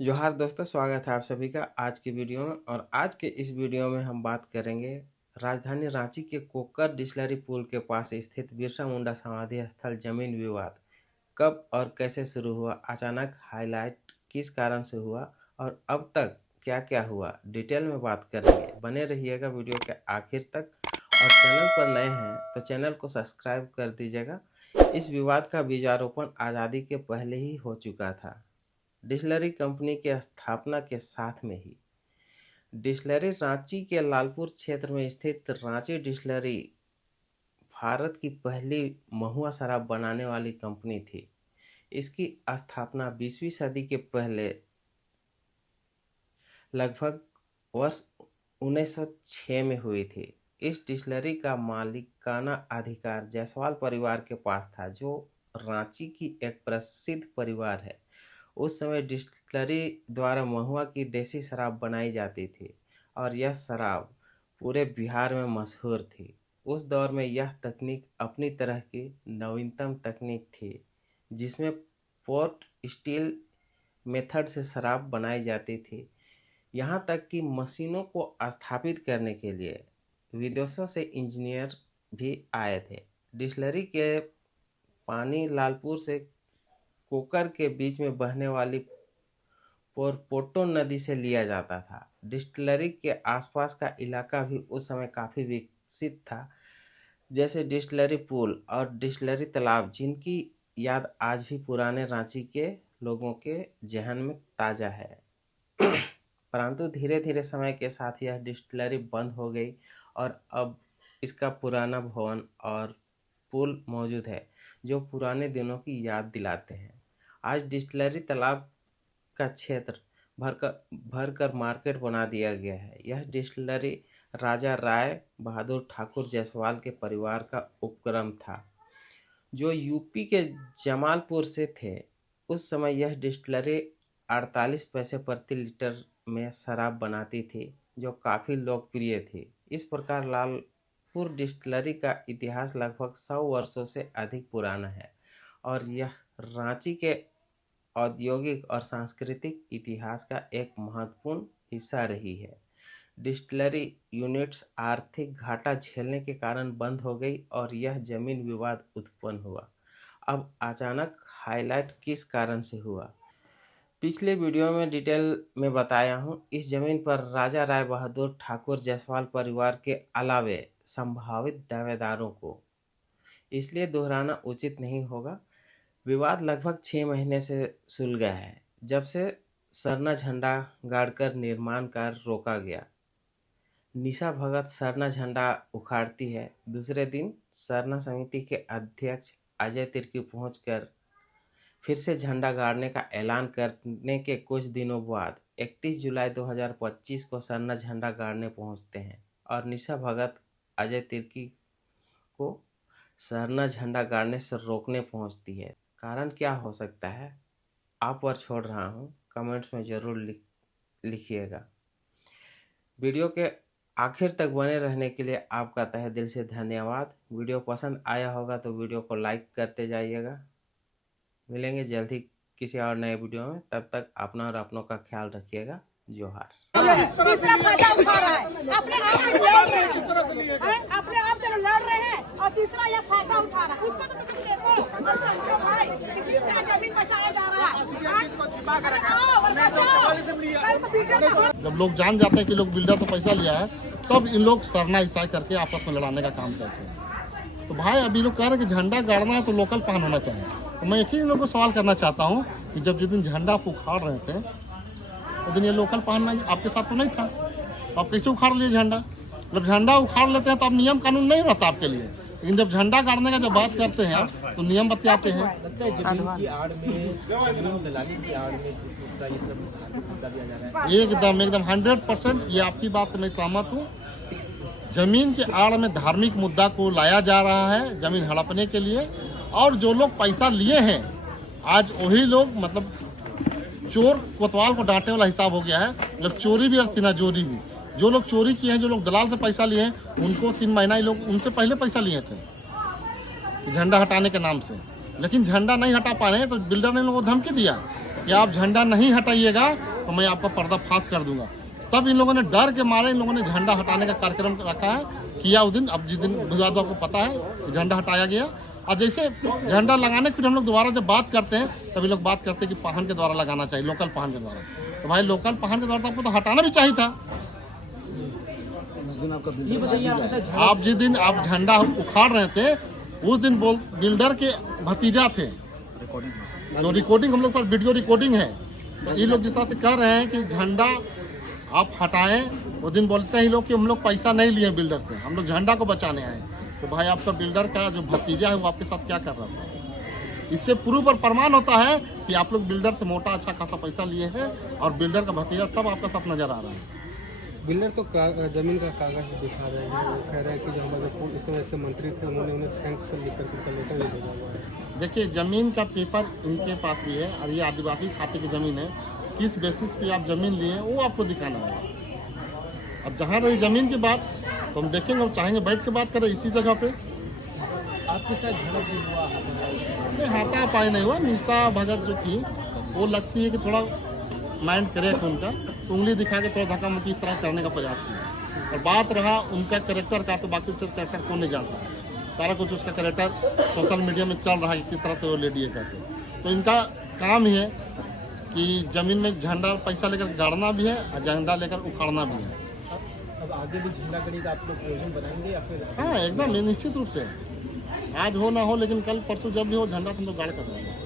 जोहार दोस्तों, स्वागत है आप सभी का आज की वीडियो में। और आज के इस वीडियो में हम बात करेंगे राजधानी रांची के कोकर डिस्लरी पुल के पास स्थित बिरसा मुंडा समाधि स्थल जमीन विवाद कब और कैसे शुरू हुआ, अचानक हाईलाइट किस कारण से हुआ और अब तक क्या क्या हुआ, डिटेल में बात करेंगे। बने रहिएगा वीडियो के आखिर तक। और चैनल पर नए हैं तो चैनल को सब्सक्राइब कर दीजिएगा। इस विवाद का बीजारोपण आज़ादी के पहले ही हो चुका था। डिस्लरी कंपनी के स्थापना के साथ में ही डिस्लरी रांची के लालपुर क्षेत्र में स्थित रांची डिस्लरी भारत की पहली महुआ शराब बनाने वाली कंपनी थी। इसकी स्थापना 20वीं सदी के पहले लगभग वर्ष 1906 में हुई थी। इस डिस्लरी का मालिकाना अधिकार जायसवाल परिवार के पास था, जो रांची की एक प्रसिद्ध परिवार है। उस समय डिस्टिलरी द्वारा महुआ की देसी शराब बनाई जाती थी और यह शराब पूरे बिहार में मशहूर थी। उस दौर में यह तकनीक अपनी तरह की नवीनतम तकनीक थी, जिसमें पोर्ट स्टील मेथड से शराब बनाई जाती थी। यहाँ तक कि मशीनों को स्थापित करने के लिए विदेशों से इंजीनियर भी आए थे। डिस्लरी के पानी लालपुर से कोकर के बीच में बहने वाली पोरपोटो नदी से लिया जाता था। डिस्टिलरी के आसपास का इलाका भी उस समय काफ़ी विकसित था, जैसे डिस्टिलरी पुल और डिस्टिलरी तालाब, जिनकी याद आज भी पुराने रांची के लोगों के जहन में ताज़ा है। परंतु धीरे धीरे समय के साथ यह डिस्टिलरी बंद हो गई और अब इसका पुराना भवन और पुल मौजूद है, जो पुराने दिनों की याद दिलाते हैं। आज डिस्टिलरी तालाब का क्षेत्र भरकर मार्केट बना दिया गया है। यह डिस्टिलरी राजा राय बहादुर ठाकुर जायसवाल के परिवार का उपक्रम था, जो यूपी के जमालपुर से थे। उस समय यह डिस्टिलरी 48 पैसे प्रति लीटर में शराब बनाती थी, जो काफ़ी लोकप्रिय थी। इस प्रकार लालपुर डिस्टिलरी का इतिहास लगभग 100 वर्षों से अधिक पुराना है और यह रांची के औद्योगिक और सांस्कृतिक इतिहास का एक महत्वपूर्ण हिस्सा रही है। डिस्टिलरी यूनिट्स आर्थिक घाटा झेलने के कारण बंद हो गई और यह जमीन विवाद उत्पन्न हुआ। अब अचानक हाईलाइट किस कारण से हुआ, पिछले वीडियो में डिटेल में बताया हूँ। इस जमीन पर राजा राय बहादुर ठाकुर जायसवाल परिवार के अलावे संभावित दावेदारों को इसलिए दोहराना उचित नहीं होगा। विवाद लगभग 6 महीने से सुलझा है, जब से सरना झंडा गाड़कर निर्माण कार्य रोका गया। निशा भगत सरना झंडा उखाड़ती है। दूसरे दिन सरना समिति के अध्यक्ष अजय तिर्की पहुंचकर फिर से झंडा गाड़ने का ऐलान करने के कुछ दिनों बाद 31 जुलाई 2025 को सरना झंडा गाड़ने पहुंचते हैं और निशा भगत अजय तिर्की को सरना झंडा गाड़ने से रोकने पहुंचती है। कारण क्या हो सकता है, आप पर छोड़ रहा हूं, कमेंट्स में ज़रूर लिखिएगा। वीडियो के आखिर तक बने रहने के लिए आपका तहे दिल से धन्यवाद। वीडियो पसंद आया होगा तो वीडियो को लाइक करते जाइएगा। मिलेंगे जल्द ही किसी और नए वीडियो में, तब तक अपना और अपनों का ख्याल रखिएगा। जोहार। तीसरा फायदा उठा रहा है, अपने आप से लड़ रहे हैं, अपने आप से लड़ रहे हैं और तीसरा यह फायदा उठा रहा है। उसको तो तुम देखो और समझो भाई कि किस तरह जमीन बचाया जा रहा है। जब लोग जान जाते हैं कि लोग बिल्डर से पैसा लिया है, तब इन लोग सरना ईसाई करके आपस में लड़ाने का काम करते हैं। तो भाई अभी लोग कह रहे हैं कि झंडा गाड़ना है तो लोकल पहन होना चाहिए। तो मैं एक ही लोगों को सवाल करना चाहता हूँ कि जब जिस दिन झंडा आप उखाड़ रहे थे उस दिन ये लोकल पहनना आपके साथ तो नहीं था, तो आप कैसे उखाड़ लिए झंडा? जब झंडा उखाड़ लेते हैं तो अब नियम कानून नहीं रहता आपके लिए, लेकिन जब झंडा गाड़ने का जब बात करते हैं तो नियम बतलाते हैं। लगता है जमीन की आड़ में, जमीन दलाली की आड़ में ये सब मुद्दा दिया जा रहा है। एकदम 100% ये आपकी बात से मैं सहमत हूँ। जमीन के आड़ में धार्मिक मुद्दा को लाया जा रहा है जमीन हड़पने के लिए, और जो लोग पैसा लिए हैं आज वही लोग मतलब चोर कोतवाल को डांटने वाला हिसाब हो गया है। मतलब चोरी भी और सिनाजोरी भी, जो लोग चोरी किए हैं, जो लोग दलाल से पैसा लिए हैं, उनको 3 महीना ही लोग उनसे पहले पैसा लिए थे झंडा हटाने के नाम से, लेकिन झंडा नहीं हटा पा रहे हैं। तो बिल्डर ने लोगों को धमकी दिया कि आप झंडा नहीं हटाइएगा तो मैं आपका पर्दाफाश कर दूंगा। तब इन लोगों ने डर के मारे इन लोगों ने झंडा हटाने का कार्यक्रम रखा है, किया उस दिन। अब जिस दिन विवाद आपको पता है झंडा हटाया गया, और जैसे झंडा लगाने के फिर हम लोग दोबारा जब बात करते हैं तभी लोग बात करते हैं कि पाहन के द्वारा लगाना चाहिए, लोकल पाहन के द्वारा। तो भाई लोकल पाहन के द्वारा तो आपको तो हटाना भी चाहिए था। ये बताइए आपके साथ आप जिस दिन आप झंडा उखाड़ रहे थे उस दिन बिल्डर के भतीजा थे, जो रिकॉर्डिंग हम लोग पर वीडियो रिकॉर्डिंग है। तो ये लोग जिस तरह से कर रहे हैं कि झंडा आप हटाएं, उस दिन बोलते हैं ये लोग कि हम लोग पैसा नहीं लिए बिल्डर से, हम लोग झंडा को बचाने आए। तो भाई आपका बिल्डर का जो भतीजा है वो आपके साथ क्या कर रहा था? इससे प्रूफ और प्रमाण होता है कि आप लोग बिल्डर से मोटा अच्छा खासा पैसा लिए हैं और बिल्डर का भतीजा तब आपके साथ नजर आ रहा है। बिल्डर तो जमीन का कागज दिखा रहे हैं, वो कह रहे हैं कि जो हमारे इस समय के मंत्री थे उन्होंने उन्हें थैंक्स लिख कर लेटर भी भेजा हुआ है। देखिए जमीन का पेपर इनके पास भी है और ये आदिवासी खाते की ज़मीन है। किस बेसिस पे आप ज़मीन लिए हैं वो आपको दिखाना होगा। अब जहाँ रही ज़मीन की बात तो हम देखेंगे और चाहेंगे बैठ के बात करें इसी जगह पे। आपके साथ झड़प भी हुआ? नहीं हाथापाई नहीं हुआ। निशा भगत जो थी वो लगती है कि थोड़ा माइंड करेक्ट उनका, तो उंगली दिखा के थोड़ा धक्का मुक्की इस तरह करने का प्रयास किया। और बात रहा उनका कैरेक्टर का, तो बाकी उसका कैरेक्टर कौन नहीं जानता है। सारा कुछ उसका कैरेक्टर सोशल मीडिया में चल रहा है कि किस तरह से वो लेडी है करके। तो इनका काम ही है कि ज़मीन में झंडा पैसा लेकर गाड़ना भी है और झंडा लेकर उखाड़ना भी है। अब आगे भी झंडा गड़ी का आप लोग प्रयोजन बनाएंगे या फिर? हाँ एकदम निश्चित रूप से, आज हो ना हो लेकिन कल परसों जब भी हो झंडा तुम लोग गाड़ कर रहेंगे।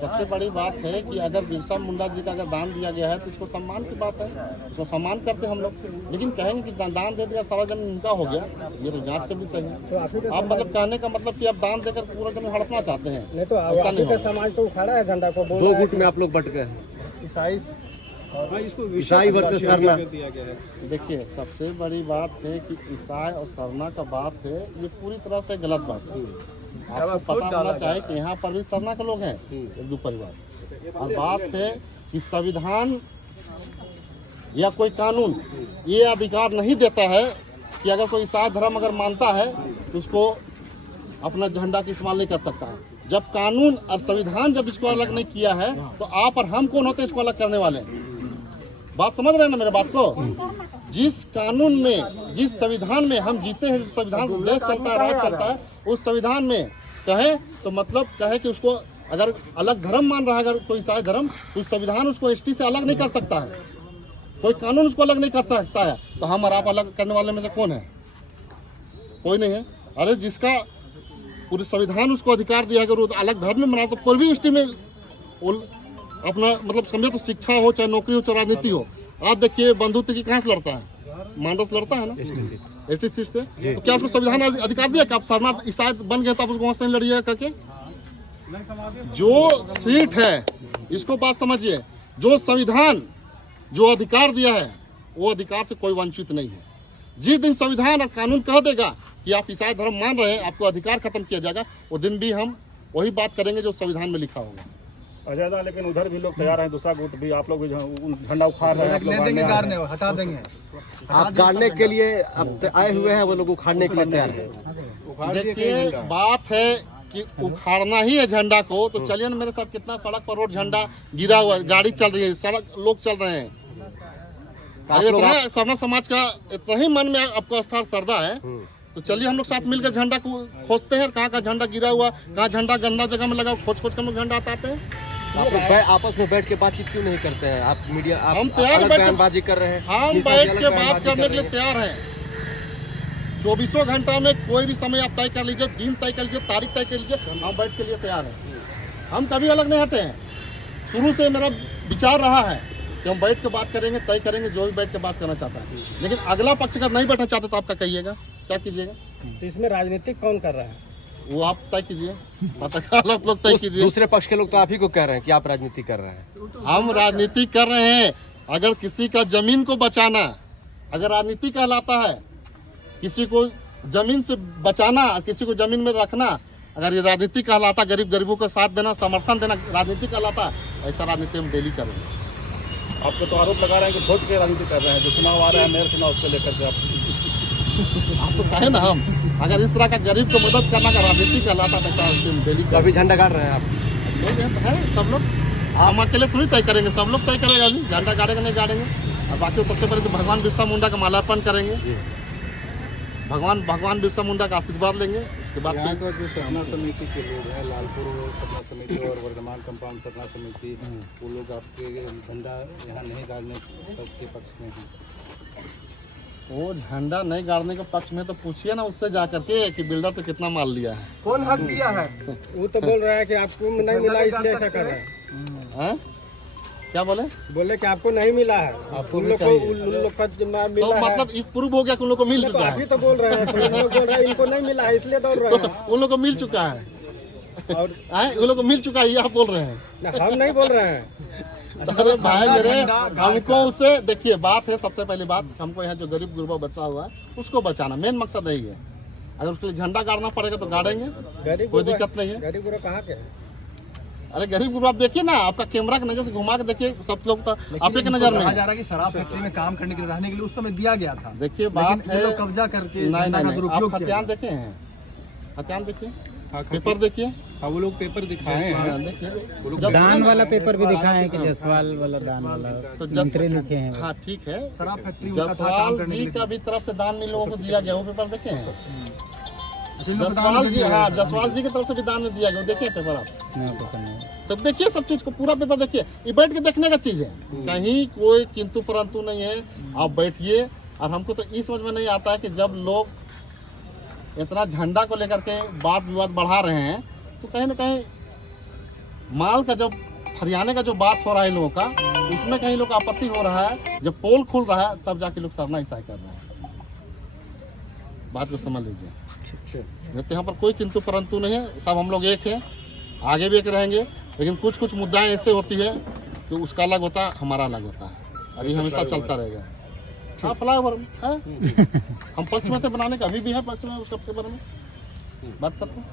सबसे बड़ी बात है कि अगर बिरसा मुंडा जी का अगर दान दिया गया है तो इसको सम्मान की बात है, इसको सम्मान करते हम लोग। लेकिन कहेंगे कि दान दे दिया सारा जमीन उनका हो गया, ये तो जांच का विषय है। आप मतलब कहने का मतलब कि आप दान देकर पूरा जमीन हड़पना चाहते हैं? नहीं तो आप का समाज तो उखाड़ा है झंडा को, दो गुट में आप लोग बट गए, ईसाई ईसाई वर्सेस सरना। देखिए सबसे बड़ी बात है कि ईसाई और सरना का बात है, ये पूरी तरह से गलत बात है। आपको पता होना चाहिए कि यहाँ पर भी सरना के लोग हैं, एक दो परिवार। और बात है कि संविधान या कोई कानून ये अधिकार नहीं देता है कि अगर कोई ईसाई धर्म अगर मानता है तो उसको अपना झंडा का इस्तेमाल नहीं कर सकता है। जब कानून और संविधान जब इसको अलग नहीं किया है तो आप और हम कौन होते हैं इसको अलग करने वाले? बात समझ रहे हैं ना मेरे बात को? जिस कानून में जिस संविधान में हम जीते हैं, जिस संविधान से देश चलता है, राज्य चलता है, उस संविधान में कहे तो मतलब कहे कि उसको अगर अलग धर्म मान रहा है अगर कोई ईसाई धर्म, तो संविधान उसको एसटी से अलग नहीं कर सकता है, कोई कानून उसको अलग नहीं कर सकता है। तो हम और आप अलग करने वाले में से कौन है? कोई नहीं है। अरे जिसका पूरे संविधान उसको अधिकार दिया अगर वो अलग धर्म में मना तो पूर्वी दृष्टि में अपना मतलब समझे तो शिक्षा हो चाहे नौकरी हो चाहे राजनीति हो। आप देखिए बंधुत्व की कहाँ से लड़ता है? मांडस लड़ता है ना एसटी सीट से। तो क्या उसको संविधान अधिकार दिया कि आप सरना ईसाई बन गए तो आप उसको वहाँ से नहीं लड़िएगा करके? जो सीट है इसको बात समझिए, जो संविधान जो अधिकार दिया है वो अधिकार से कोई वंचित नहीं है। जिस दिन संविधान और कानून कह देगा कि आप ईसाई धर्म मान रहे हैं, आपको अधिकार खत्म किया जाएगा, वो दिन भी हम वही बात करेंगे जो संविधान में लिखा होगा। अजय लेकिन उधर भी लोग तैयार हैं, दूसरा गुट भी, आप लोग भी झंडा उखाड़ रहे हैं, हटा देंगे। आप गाड़ने के लिए अब आए हुए हैं, वो लोग उखाड़ने के लिए तैयार हैं। देखिए बात है कि उखाड़ना ही है झंडा को, तो चलिए ना मेरे साथ। कितना सड़क पर रोड झंडा गिरा हुआ है, गाड़ी चल रही है, सड़क लोग चल रहे हैं। इतना सरना समाज का इतना ही मन में आपको आस्था श्रद्धा है तो चलिए हम लोग साथ मिलकर झंडा को खोजते हैं। कहाँ का झंडा गिरा हुआ, कहाँ झंडा गंदा जगह में लगा, खोज खोज कर हम लोग झंडा हटाते हैं। आप लोग आपस में बैठ के बातचीत क्यों नहीं करते हैं? आप मीडिया हम तैयार बयानबाजी कर रहे हैं, हम बैठ के बात करने के लिए तैयार हैं। 24 घंटा में कोई भी समय आप तय कर लीजिए, दिन तय कर लीजिए, तारीख तय कर लीजिए, हम बैठ के लिए तैयार हैं। हम कभी अलग नहीं हटे हैं। शुरू से मेरा विचार रहा है कि हम बैठ के बात करेंगे, तय करेंगे जो भी बैठ के बात करना चाहता है। लेकिन अगला पक्ष अगर नहीं बैठना चाहते तो आपका कहिएगा, क्या कीजिएगा? तो इसमें राजनीतिक कौन कर रहा है वो आप तय कीजिए, आप लोग तय कीजिए। दूसरे पक्ष के लोग तो आप ही को कह रहे हैं कि आप राजनीति कर रहे हैं। हम राजनीति कर रहे हैं। अगर किसी का जमीन को बचाना अगर राजनीति कहलाता है, किसी को जमीन से बचाना, किसी को जमीन में रखना अगर ये राजनीति कहलाता, गरीबों का साथ देना, समर्थन देना राजनीति कहलाता, ऐसा राजनीति हम डेली करेंगे। आपको तो आरोप लगा रहे हैं कि वोट के राजनीति कर रहे हैं, जो चुनाव आ रहा है मेयर चुनाव उसको लेकर के आप तो कहे ना, हम अगर इस तरह का गरीब को मदद करना का राजनीति कहलाता तो हम डेली अभी झंडा गाड़ रहे हैं आप लोग हैं सब लोग हम अकेले थोड़ी तय करेंगे, सब लोग तय करेगा। अभी झंडा गाड़ेंगे नहीं गाड़ेंगे, और बाकी सबसे पहले तो भगवान बिरसा मुंडा का मालार्पण करेंगे। भगवान बिरसा मुंडा का आशीर्वाद लेंगे। उसके बाद यहाँ का जो सपना समिति के लोग हैं, लालपुर सपना समिति और वर्धमान कंपाउंड सपना समिति, वो लोग आपके झंडा यहाँ नहीं गाड़ने के पक्ष में हैं। वो झंडा नहीं गाड़ने के पक्ष में तो पूछिए ना उससे जा करके कि बिल्डर से कितना माल लिया है। कौन हक दिया है? वो तो बोल रहा है कि आपको नहीं मिला इसलिए ऐसा कर रहा है। हैं? क्या बोले? बोले कि आपको नहीं मिला है, आपको भी चाहिए। उन लोग का मिला तो है। मतलब ये प्रूव हो गया कि उन लोग को मिल तो चुका अभी है। तो बोल रहे हैं, तो लोग बोल रहे हैं इनको नहीं मिला है इसलिए दौड़ रहे हैं। तो उन लोग को मिल चुका है और उन लोग को मिल चुका है, ये आप बोल रहे हैं। हम नहीं बोल रहे हैं। अरे भाई मेरे, हमको उसे देखिए, बात है सबसे पहली बात, हमको यहाँ जो गरीब गुरबा बचा हुआ है उसको बचाना मेन मकसद यही है। अगर उसके लिए झंडा गाड़ना पड़ेगा तो गाड़ेंगे, कोई दिक्कत नहीं है। गरीब गुरु कहाँ के हैं? अरे गरीब गुरबा आप देखिए ना, आपका कैमरा की नजर से घुमा के देखिए, सब लोग तो आपके की नजर में कहा जा रहा है कि शराब फैक्ट्री में काम करने के लिए, रहने के लिए उस समय दिया गया था। देखिए बात है, कब्जा करके नहीं झंडा का आप दुरुपयोग हथियार किया। देखे हैं? हथियार देखिए, हाँ, पेपर देखिए, हाँ, वो लोग पेपर दिखाए हैं। देखिए दान वाला पेपर भी दिखाए हैं कि जसवाल वाला दान वाला तो मंत्री लिखे हैं। हाँ ठीक है, शराब फैक्ट्री उनका था, काम जसवाल करने के जी लिए का भी तरफ से दान में लोगों को दिया गया, वो पेपर देखे हैं? इसी लोग बता जसवाल रहे जी, थे हाँ जसवाल जी की तरफ से भी दान में दिया गया, देखिए पेपर आप। नहीं, पता नहीं। तब देखिए सब चीज को, पूरा पेपर देखिए, ये बैठ के देखने का चीज है, कहीं कोई किंतु परंतु नहीं है। आप बैठिए। और हमको तो इस समझ में नहीं आता है कि जब लोग इतना झंडा को लेकर के वाद विवाद बढ़ा रहे हैं, तो कहीं ना कहीं माल का जब हरियाणे का जो बात हो रहा है इन लोगों का, उसमें कहीं लोग आपत्ति हो रहा है। जब पोल खुल रहा है तब जाके लोग सरना ईसाई कर रहे हैं। बात को समझ लीजिए, नहीं तो यहाँ पर कोई किंतु परंतु नहीं है, सब हम लोग एक हैं, आगे भी एक रहेंगे। लेकिन कुछ कुछ मुद्दाएं ऐसे होती है कि उसका अलग होता है, हमारा अलग होता है, और ये हमेशा चलता रहेगा। हाँ फ्लाईओवर है, हम पक्ष में थे बनाने का, अभी भी है पक्ष में, उसके बारे में बात करते हैं।